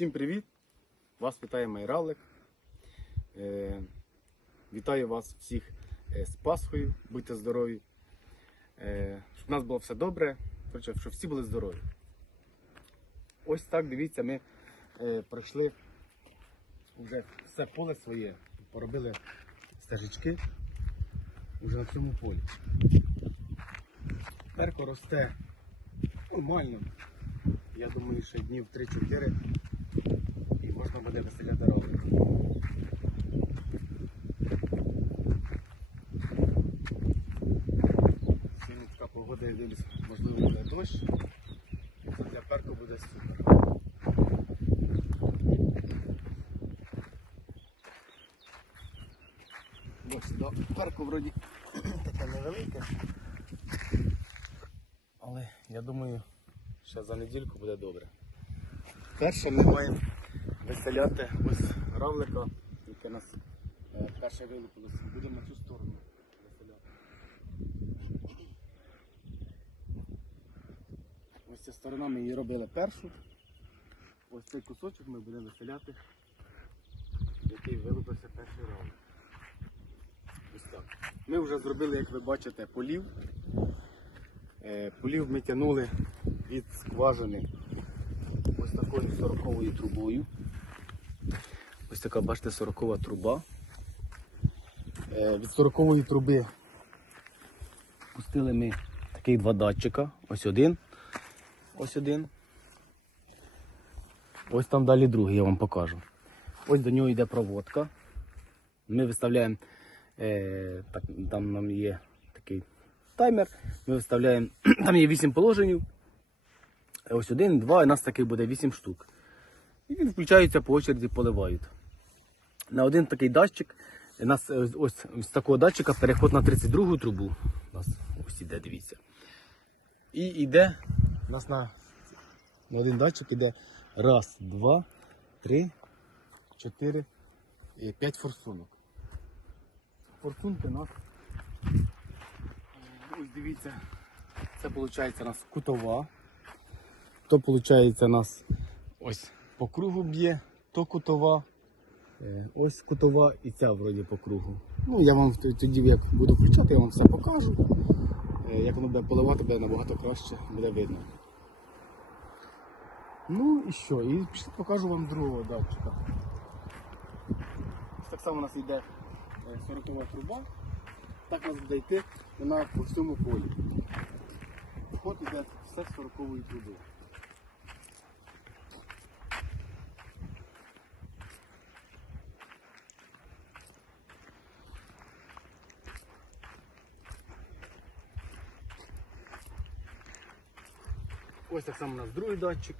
Всім привіт! Вас вітає Майралик. Е, вітаю вас всіх е, з Пасхою. Будьте здорові. Е, щоб в нас було все добре, щоб всі були здорові. Ось так, дивіться, ми е, пройшли вже все поле своє, поробили стежечки вже на цьому полі. Перко росте нормально. Я думаю, що днів 3-4 можна буде веселяти. Сьогодні така погода, я дивлюсь, можливо буде дощ. Це для перку буде супер. Ось, да, перку вроді таке невелике. Але я думаю, ще за недільку буде добре. Перше ми маємо виселяти ось равлика, яке нас перше вилупилося. Будемо на цю сторону виселяти. Ось ця сторона ми її робили першу. Ось цей кусочок ми будемо виселяти, який вилупився перший равлик. Ось так. Ми вже зробили, як ви бачите, полів. Е, Полів ми тягнули від скважини ось такою 40-ю трубою. Ось така, бачите, 40-ва труба. Е, Від 40-ї труби пустили ми таких два датчика. Ось один. Ось один. Ось там далі другий, я вам покажу. Ось до нього йде проводка. Ми виставляємо, е, так, там нам є такий таймер. Ми виставляємо, там є 8 положень. Ось один, два, і нас таких буде 8 штук. І він включається по очереді, поливають. На один такий датчик, у нас е, ось з такого датчика переход на 32 трубу. У нас ось іде, дивіться. І йде, у нас на, на один датчик іде раз, два, три, чотири, п'ять форсунок. Форсунки у нас Ось дивіться, це виходить у нас кутова. То виходить у нас ось по кругу б'є, то кутова. Е, Ось кутова і ця вроді по кругу. Ну, я вам тоді, як буду включати, я вам все покажу. Е, Як воно буде поливати, буде набагато краще, буде видно. Ну і що? І покажу вам другого датчика. Так само у нас йде 40 труба. Так у нас буде йти вона по всьому полі. Вход іде все з 40 труби. Ось так само у нас другий датчик.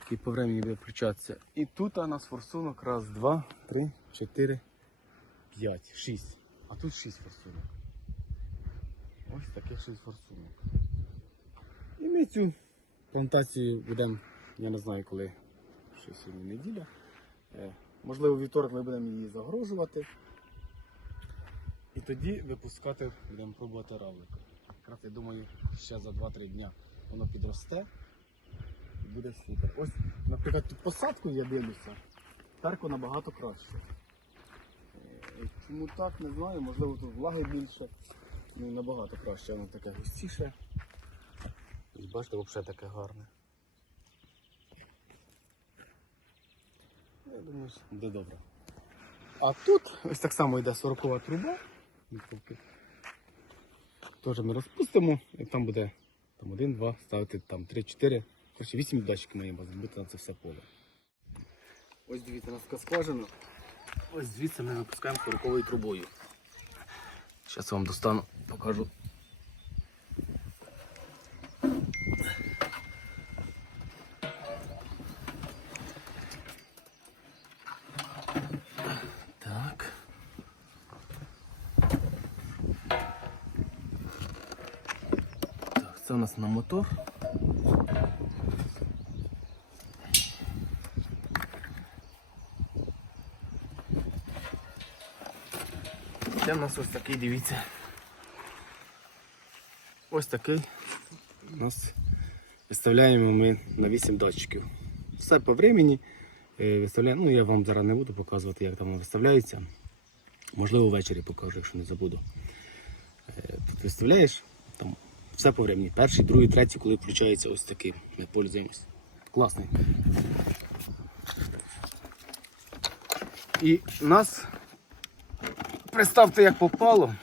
Який по времени буде включатися. І тут у нас форсунок. Раз, два, три, чотири, п'ять, шість. А тут шість форсунок. Ось таких шість форсунок. І ми цю плантацію будемо, я не знаю коли, що сьогодні неділя. Е, Можливо, вівторок ми будемо її загрожувати. І тоді випускати будемо пробувати равлика. Якраз я думаю, ще за 2-3 дня воно підросте і буде супер. Ось, наприклад, тут посадку я дивлюся, перко набагато краще. Е, Чому так, не знаю, можливо тут влаги більше. Ну, набагато краще, воно таке густіше. Ось бачите, взагалі таке гарне. Я думаю, буде добре. А тут ось так само йде 40 труба. Теж ми розпустимо, і там буде там один, два, ставити там 3-4. Коротше, 8 датчиків маємо зробити на це все поле. Ось дивіться, у нас така скважина. Ось звідси ми випускаємо 40 трубою. Зараз вам достану, покажу. Так. Так, це у нас на мотор. Це в нас ось такий, дивіться. Ось такий у нас виставляємо ми на 8 датчиків. Все по времени. Е, Виставляю. Ну, я вам зараз не буду показувати, як там виставляється. Можливо, ввечері покажу, якщо не забуду. Е, Тут виставляєш, все по времени. Перший, другий, третій, коли включається ось такий. Ми пользуємось. Класний. І нас, представте, як попало.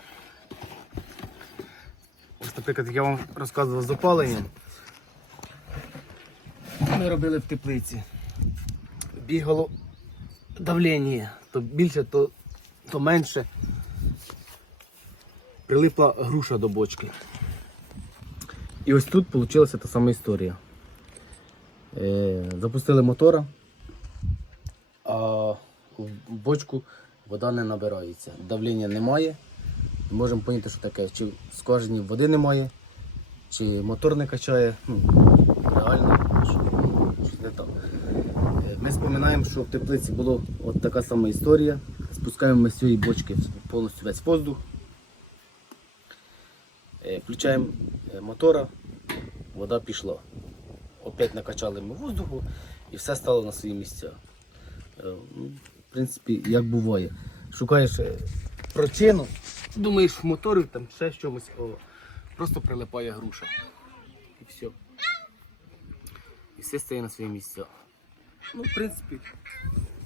Ось, наприклад, як я вам розказував з опаленням. Ми робили в теплиці. Бігало давлення, то більше, то, то менше. Прилипла груша до бочки. І ось тут вийшла та сама історія. Е, запустили мотора, а в бочку вода не набирається. Давлення немає. Можемо поняти, що таке, чи скважині води немає, чи мотор не качає. Ну, реально, що, щось не так. Е, Ми споминаємо, що в теплиці була от така сама історія. Спускаємо ми з цієї бочки повністю весь воздух. Е, Включаємо мотора, вода пішла. Опять накачали ми воздуху і все стало на свої місця. Е, ну, В принципі, як буває. Шукаєш е, причину, думаєш в там ще чомусь, о, просто прилипає груша. І все. І все стає на свої місця. Ну, в принципі,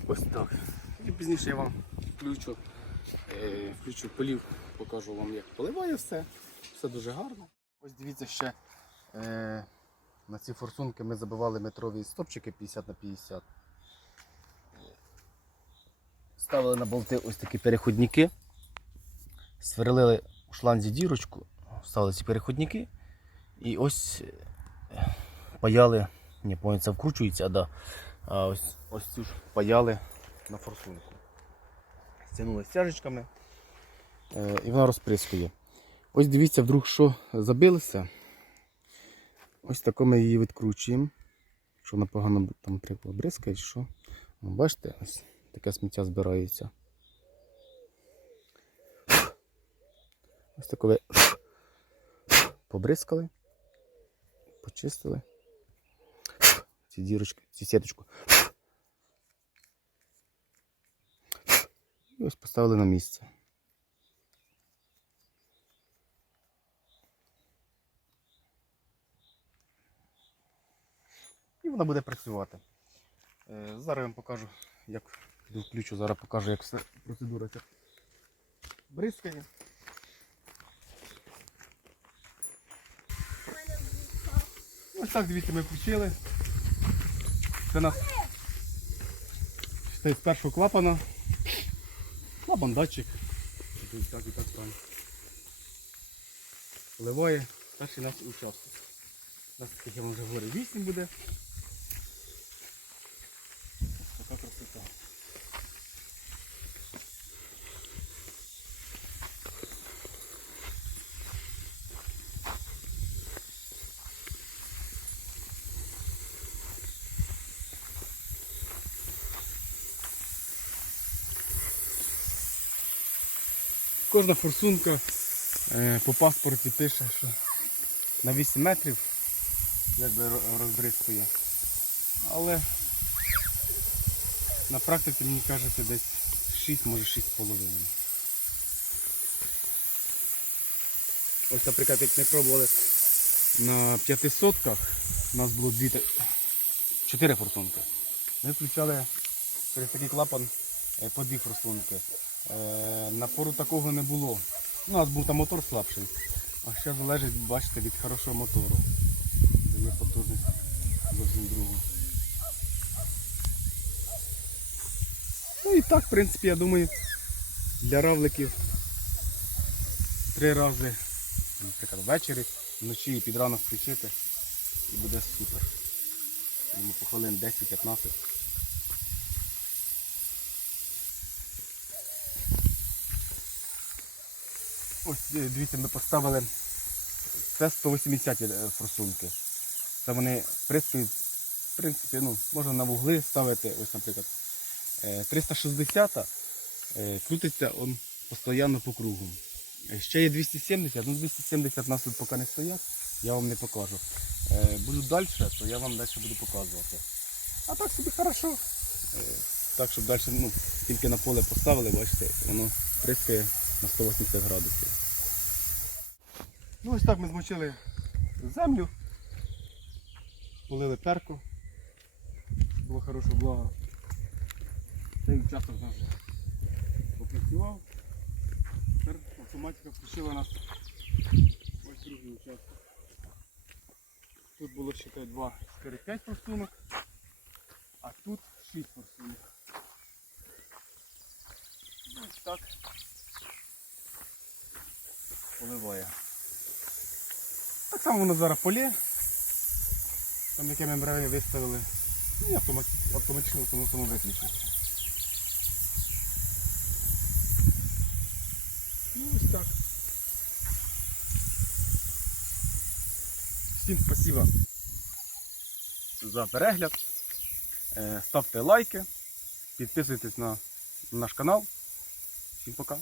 ось так. І пізніше я вам включу, е, включу полів, покажу вам, як поливає все. Все дуже гарно. Ось дивіться ще е, на ці форсунки ми забивали метрові стопчики 50 на 50. Ставили на болти ось такі переходники. Сверлили у шланзі дірочку, ставили ці переходники і ось е, паяли, не пам'ятаю, це вкручується, а, да, а ось, ось цю ж паяли на форсунку. Стягнули стяжечками е, і вона розприскує. Ось дивіться, вдруг що забилося. Ось тако ми її відкручуємо. Якщо вона погано там наприклад, бризкає, що. Ну, бачите, ось таке сміття збирається. Ось тако ви побризкали, почистили. Ці дірочки, ці сіточку. І ось поставили на місце. І вона буде працювати. Е, Зараз я вам покажу, як піду включу, зараз покажу, як все процедура ця бризкає. Ось так, дивіться, ми включили. Це нас стоїть з першого клапана. Клапан датчик. Ось Так і так стане. Вливає перший наш участок. У нас, як я вам вже говорив, 8 буде. Кожна форсунка е, по паспорті пише, що на 8 метрів якби ро- розбризкує. Але на практиці мені кажеться десь 6, може 6,5. Ось, наприклад, як ми пробували на 500 у нас було 2, 4 форсунки. Ми включали через такий клапан е, по дві форсунки. Е, Напору такого не було. У нас був там мотор слабший. А ще залежить, бачите, від хорошого мотору. Дає потужність зовсім другу. Ну і так, в принципі, я думаю, для равликів три рази, наприклад, ввечері, вночі і під ранок включити і буде супер. Думаю, по хвилин 10-15. Ось е, дивіться, ми поставили це 180 е, форсунки. Це вони прискують, в принципі, ну, можна на вугли ставити, ось, наприклад, е, 360 е, крутиться он постійно по кругу. Ще є 270, ну 270 у нас тут поки не стоять, я вам не покажу. Буду далі, то я вам далі буду показувати. А так собі хорошо. Так, щоб далі ну, тільки на поле поставили, бачите, воно прискає на 180 градусів. Ну ось так ми змочили землю, полили перку. Була хороша влага. Цей участок вже попрацював. Тепер автоматика включила нас ось другий участок. Тут було ще 2, 4, 5 форсунок, а тут 6 форсунок. Ось так поливає. Так само воно зараз полє, там яке ми брали, виставили. І автоматично воно само виключиться. Ну ось так. Всім спасибо за перегляд. Е, Ставте лайки, підписуйтесь на наш канал. Всім пока.